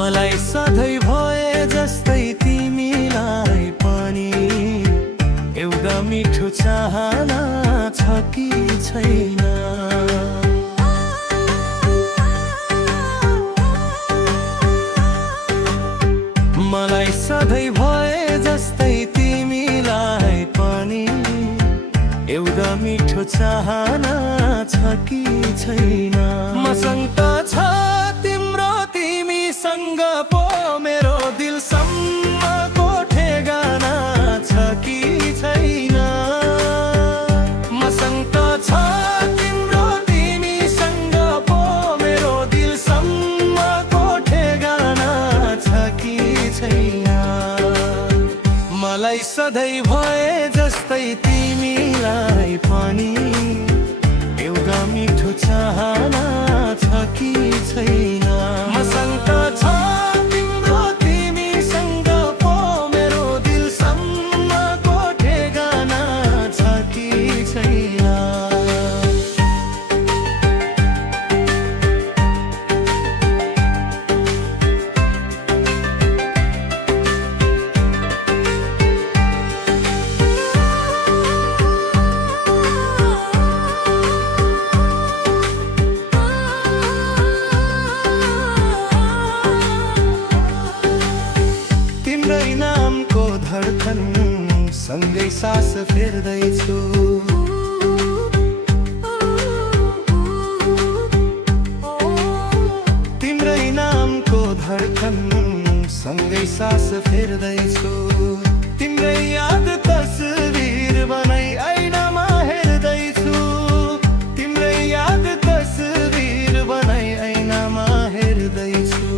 मलाई सधैँ भए जस्तै तिमीलाई पनि एउटा मिठो चाहना छ कि छैन? मलाई सधैँ भए जस्तै तिमीलाई पनि एउटा मिठो चाहना छ कि छैन? मसँग त छ तिम्रो तिमीसँग पो मेरो दिलसम्मको ठेगाना छ कि छैन? मसँग त छ तिम्रो तिमीसँग पो मेरो दिलसम्मको ठेगाना छ कि छैन? मलाई सधैँ भए जस्तै तिमीलाई पनि एउटा मिठो चाहना छ कि छैन? मसँग त छ तिम्रो तिमीसँग पो मेरो दिलसम्मको ठेगाना छ कि छैन? तिम्रै नामको धडकन सँगै सास फेर्दैछु। तिम्रै नामको धडकन सँगै सास फेर्दैछु। तिम्रै याद तस्बिर बनाई ऐनामा हेर्दैछु। तिम्रै याद तस्बिर बनाई ऐनामा हेर्दैछु।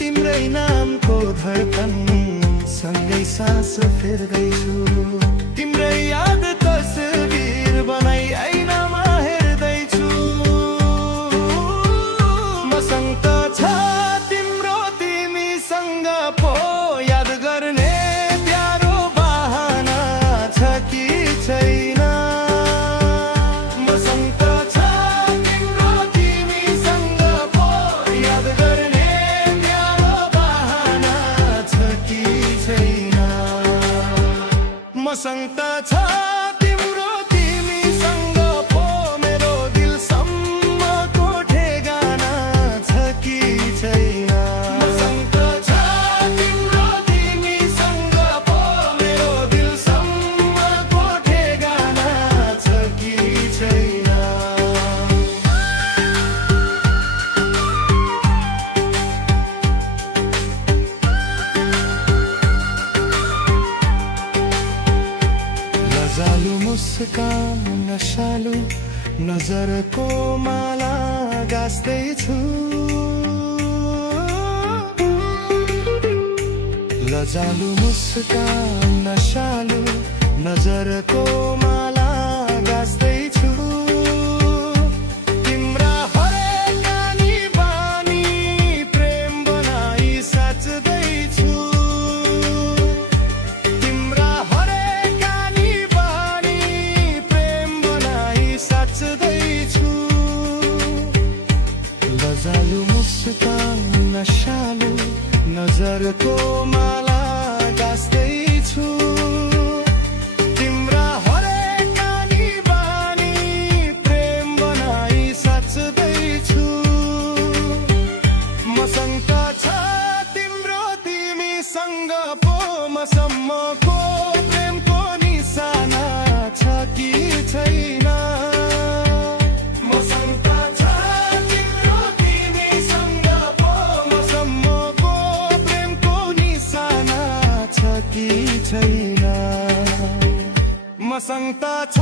तिम्रै नामको धडकन सँगै सास फेर्दैछु। तिम्रै याद तस्बिर बनाई ऐनामा हेर्दैछु। मसँग त छ तिम्रो तिमीसँग पो याद गर्ने प्यारो बहाना छ कि छैन? मसँग त छ तिम्रो तिमीसँग पो याद गर्ने प्यारो बहाना छ कि छैन? मसँग त छ तिम्रो तिमीसँग पो मेरो दिलसम्मको ठेगाना छ कि छैन? मसँग त छ तिम्रो तिमीसँग पो मेरो दिलसम्मको ठेगाना छ कि छैन? लजालु मुस्कान नशालु नजरको माला गाँस्दैछु। लजालु मुस्कान नशालु नजरको माला गाँस्दैछु। तिम्रा हरेक आनी बानी प्रेम बनाई साच्दैछु। तिम्रा हरेक आनी बानी प्रेम बनाई साच्दैछु। लजालु मुस्कान नशालु नजरको माला गाँस्दैछु। तिम्रा हरेक आनी बानी प्रेम बनाई साच्दैछु। मसँग त छ तिम्रो तिमीसँग पो मसम्मको प्रेमको निशाना छ कि छैन? मसँग त छ तिम्रो तिमीसँग पो मसम्मको प्रेमको निशाना छ कि छैन? मसँग त छ